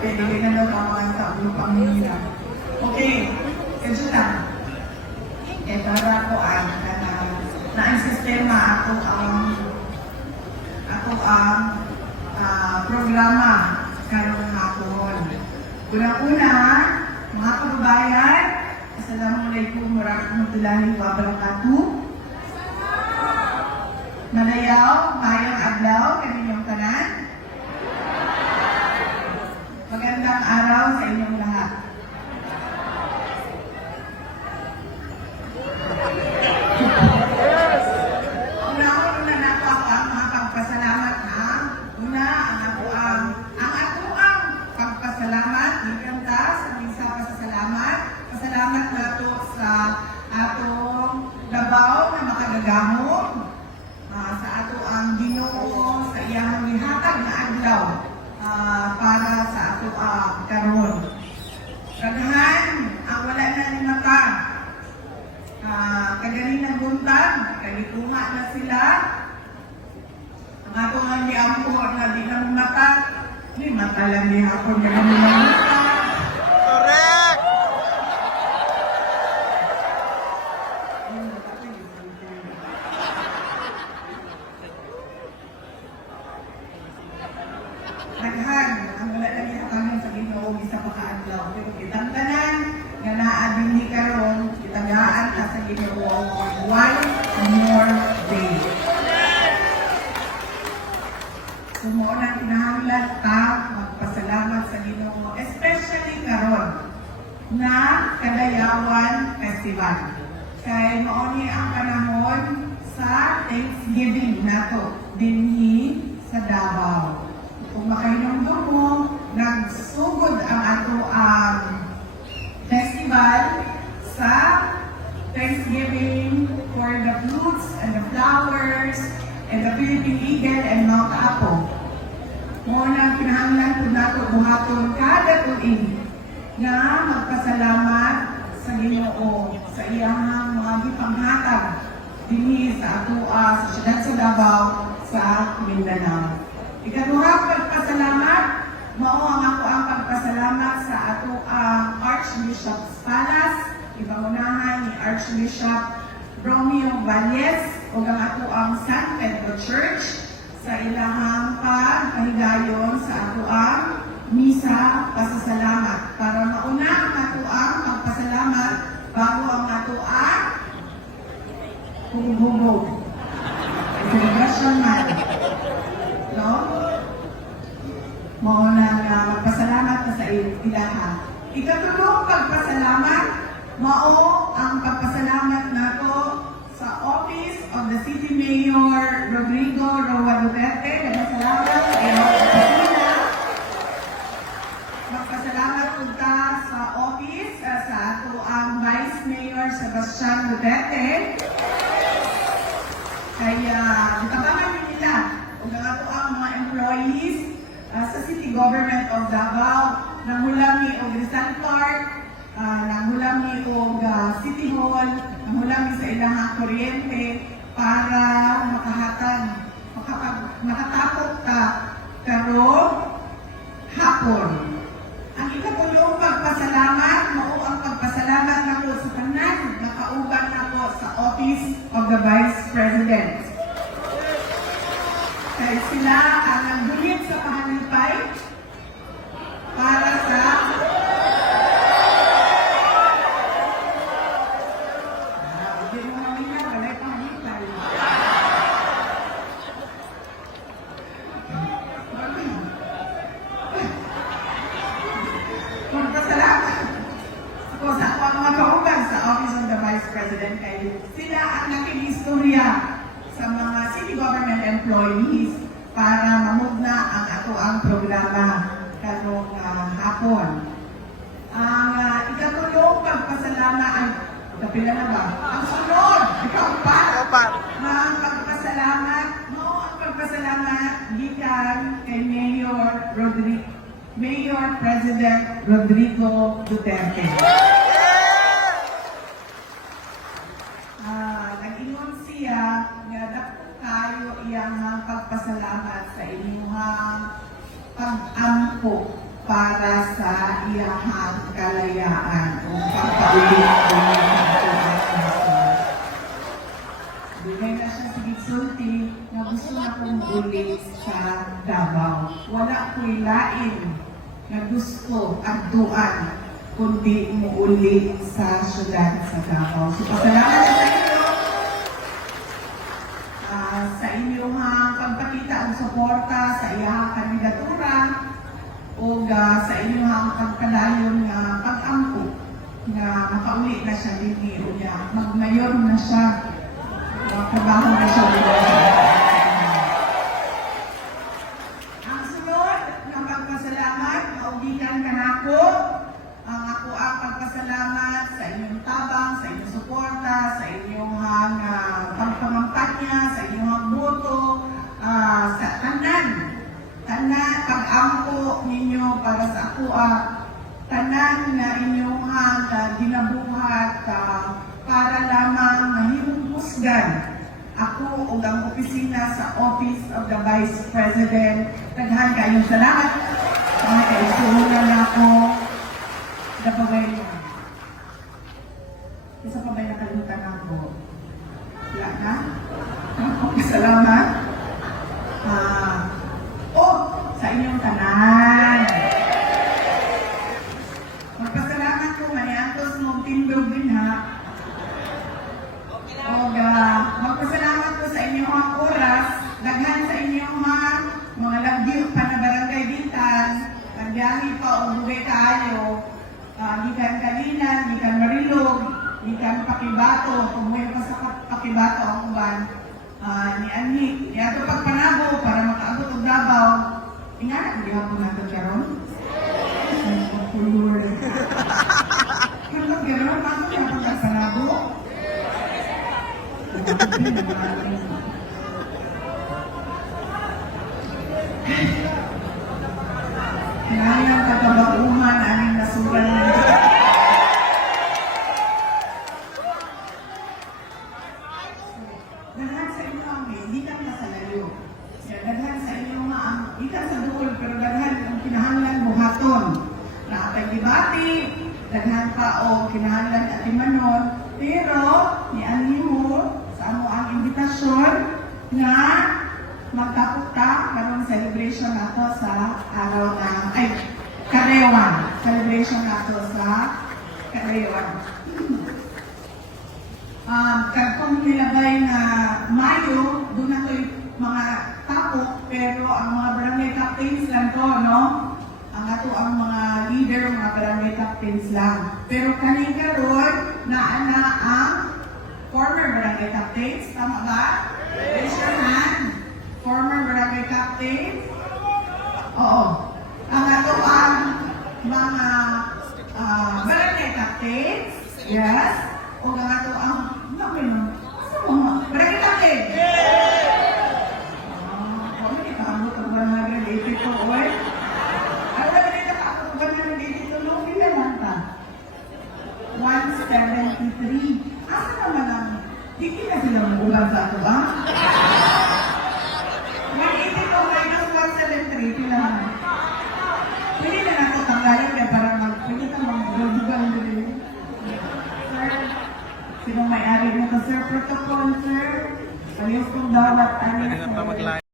Okay, bigay na daw kamaan sa ulo pamilya. Okay, kasi lang. Para ko na ang sistema ako ang programa karong hapon. Una-una, mga kababayan, Assalamualaikum warahmatullahi wabarakatuh. Malayaw, mayang adlaw, kaninyong tanan. Magandang araw sa inyong lahat. Una na po ang mga pagpasalamat na. Una, ang pagpasalamat, liganta sa misa pasasalamat. Pasalamat na to sa atong Davao na makagagamot. Sa ato ang Ginoo sa iyang gihatag na adlaw para sa ato karon. Kaghan ang wala na ni mata. Kagaling ng buntag, kagituha na sila. Ang ato nga ni Ampo na di na mata, di mata lang ni Hapon na naman. Correct! Naghan, ang wala na niya kami sa Ginoo isa pa kaadlaw. Pero kitang tanan, nga naadin ni karon, kitagaan ka sa Ginoo one more day. Sumuunang kinahanglan ta magpasalamat sa Ginoo, especially karon na Kadayawan Festival. Kay mauni ang panahon sa Thanksgiving nato dinhi sa Davao. Kung makahinumdum mo, nagsugod ang ato festival sa Thanksgiving for the fruits and the flowers and the Philippine Eagle and Mount Apo. Muna kinahanglan po nato buhaton kada tuig na magpasalamat sa Ginoo sa iyang mga gipanghatag dinhi sa ato sa siyudad sa Davao sa Mindanao. Ikaduhang pagpasalamat, mao ang ako ang pagpasalamat sa ato Archbishop's Palace, ipangunahan ni Archbishop Romeo Valles, o ang ato ang San Pedro Church, sa ilahang pagpahigayon sa ato ang misa pasasalamat. Para mauna ang ato ang pagpasalamat bago ang ato ang hubog-hubog. Celebration man. No? Mauna nga magpasalamat na sa ilaha. Ikatulong pagpasalamat, mao ang pagpasalamat nato sa Office of the City Mayor Rodrigo Roa Duterte. Nagpasalamat sa iyong opisina. Magpasalamat punta sa office sa ato ang Vice Mayor Sebastian Duterte. Kaya, itabangan nila kung ato ang mga employees sa City Government of Davao, nanghulami og Rizal Park, nanghulami og City Hall, nanghulami sa ilang kuryente para makatapot ta karong hapon. Ang ikatulong pagpasalamat, mao ang pagpasalamat nako sa tanan na kauban nako sa Office of the Vice President. Kaya sila ang nagbulit sa pahanipay para sa hindi mo namin na, walay pahanipay. Magpasalamat ako sa mga kauban sa Office of the Vice President kay sila ang nakinistorya sa mga city government employees para mamugna ang ato ang programa karong hapon. Ang ikatulong pagpasalamat ay kapila na ba? Ang sunod, ikaw pa? Ang pagpasalamat, ang pagpasalamat gikan kay Mayor President Rodrigo Duterte. Nag-ingon siya nga dako kayo iyang pagpasalamat sa inyong pag-ampo para sa iyahang kalayaan o pagpaulit ko Bigay na siya sa gitsulti na gusto na kong ulit sa Davao. Wala ko'y lain na gusto at duan kundi muuli sa syudad sa Davao. So, pasalamat sa inyo sa inyong pagpakita o suporta sa iyang kandidatura o sa inyong pagpadayon nga pag-ampo na makauli na siya din o niya. Mag-mayor na siya. Trabaho na siya. Ang sunod ng pagpasalamat, maugikan ka na ako. Ang ako ang pagpasalamat sa inyong tabang, sa inyong suporta, sa inyong pagpamampanya, sa inyong boto, sa tanan, pag-ampo ninyo para sa ako, tanan na inyong ginabuhat para lamang mahimong husgan ako o ang opisina sa Office of the Vice President. Taghan kayong salamat. Mga kaisunan ako. Napabay na. Isa pa ba'y nakalimutan ako? Wala na? Okay, salamat. Sa inyong tanan. Magpasalamat ko, maniantos mong tindog din ha. Magpasalamat ko sa inyong mga oras, daghan sa inyong mga lagyo pa na barangay Bintan, nagbiyahe pa o bugay kaayo, gikan Kalinan, gikan Marilog, gikan Pakibato, kumuya pa sa Pakibato ang uban, ni Anhi, niyato pagpanabo para makaabot og Davao. Ingat, hindi ako nato karon. Ay, pagpulur. Kano karon, ako niya pagpanabo. Kailangan kagabauman aning nasuran ng daghan sa inyo ang hindi ka masalayo. Daghan sa inyo hindi ka sa duol, pero daghan ang kinahanglan buhaton. Na atay debate, daghan pa o kinahanglan atimanon, pero ni Animo sa amo ang imbitasyon na magkapukta karong celebration nato sa araw ng Karewan. Celebration nato sa Karewan. Kung nilagay na Mayo, doon na mga tapok, pero ang mga barangay captains lang to, no? Ang ato ang mga leader, mga barangay captains lang. Pero kaning karon na ang former barangay captains, tama ba? Raise your hand. Former barangay captains. Oo. Ang ato ang mga barangay captains. Yes. O ang ato ang barangay captains. Wala ni kaamot ang barangay captains ko, oy. Ay, wala ni kaamot ang barangay captains ko, no? Ilan ka? 173. Asa naman ang hindi na sila mag-ulan sa ato, ba? 182 minus 173, pila naman. Pwede na nato tanggalin kaya para pwede na mag-dugan din. Sir, sino may-ari nito, sir? Protocol, sir. Palihos kong dawat, ano, sir.